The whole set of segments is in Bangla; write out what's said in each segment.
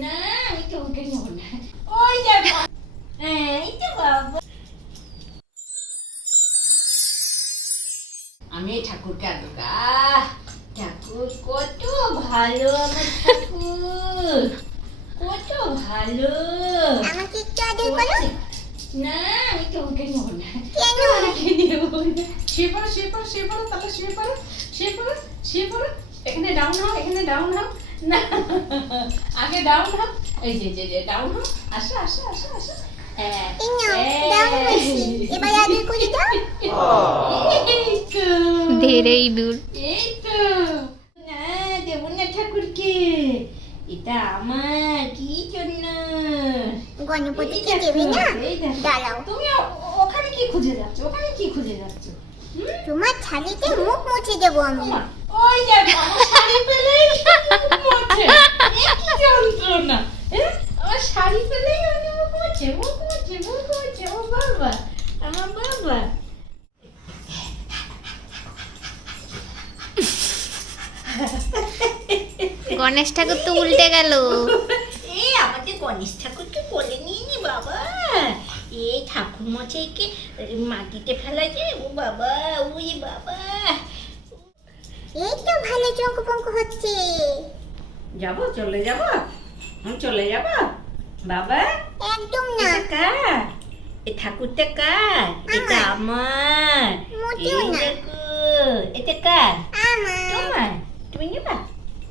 না আমি তোমাকে নেব না। ওই দেখো, এই তো বাবা। আমি ঠাকুরকে আদর ঠাকুর কত ভালো, আমার ঠাকুর কত ভালো। আমাকে একটু আদর করো। না আমি তোমাকে নেব না। কেন? তোমাকে নেব না। শুয়ে পড়ো, শুয়ে পড়ো, শুয়ে পড়ো, তাহলে শুয়ে পড়ো, শুয়ে পড়ো, শুয়ে পড়ো। এখানে ডাউন হও, এখানে ডাউন হও। না আগে ডাউন হও। এই যে ডাউন হও। আসো আসো আসো আসো। এই নাও, ডাউন হয়েছি। এবার আদর করে দাও। এই তো, ধীরেই দূর। এই তো। না দেব না ঠাকুরকে, এটা আমার কি জন্য। গণপতিকে দেবে না? দাঁড়াও, তুমি ওখানে কি খুঁজে যাচ্ছ, ওখানে কি খুঁজে যাচ্ছ? তোমার ছানিতে মুখ মুছে দেবো আমি। ওই দেখো, আমার শাড়ি পেলেই মুখ মুছে। এ কি যন্ত্রণা! আমার শাড়ি পেলেই আমি মুখ মুছে, মুখ মুছে, মুখ মুছে। ও বাবা, আমার বাবা। গণেশ ঠাকুর তো উল্টে গেল। এই আমাদের গণেশ ঠাকুরকে কোলে নিয়ে নি বাবা। এই ঠাকুর মশাইকে মাটিতে ফেলা যায়। ও বাবা, ওই বাবা। এই তো ভালো চঙ্কু হচ্ছে। যাবো, চলে যাবো, আমি চলে যাবো বাবা। একদম না, এটা কার? এই ঠাকুরটা কার? এটা আমার। মোটেও এই না। দেখো, এটা কার? আমার। তোমার। তুমি নেবা,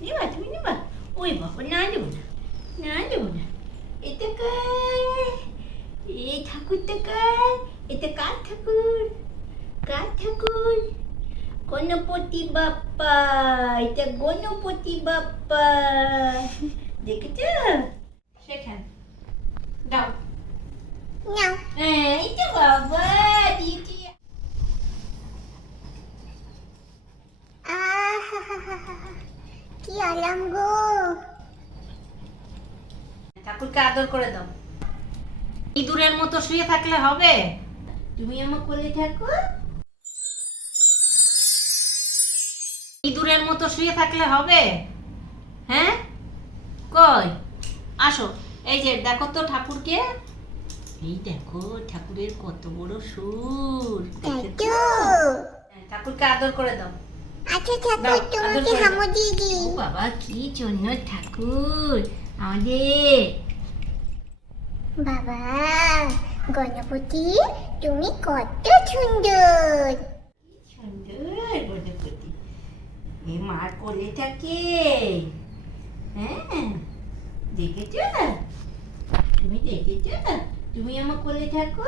নেবা, তুমি নেবা। ওই বাবা, না নেবো না, না নেবো না। এটা কার? এই ঠাকুরটা কার? এটা কার ঠাকুর? কার ঠাকুর? গণপতি বাপ্পা। এটা গণপতি বাপ্পা। দেখেছ? সেখানে দাও। নাও। এই তো বাবা, দিদি। আহাহাহাহা, কি আরাম গো। ঠাকুরকে আদর করে দাও। ইঁদুরের মতো শুয়ে থাকলে হবে? তুমি আমার কোলে থাকো। ইঁদুরের মতো শুয়ে থাকলে হবে? হ্যাঁ, কই আসো। এই যে দেখো তো ঠাকুরকে, এই দেখো ঠাকুরের কত বড় সুর। দাদু, ঠাকুরকে আদর করে দাও। আচ্ছা দাও, ঠাকুর আদর তোমাকে করে দাও। হামো দিয়ে দিই। ও বাবা, কি জন্য ঠাকুর আমাদের। বাবা গণপতি, তুমি কত সুন্দর। সুন্দর গণপতি, এ মার কোলে থাকে। হ্যাঁ, দেখেছ? তুমি দেখেছ? তুমি আমার কোলে থাকো।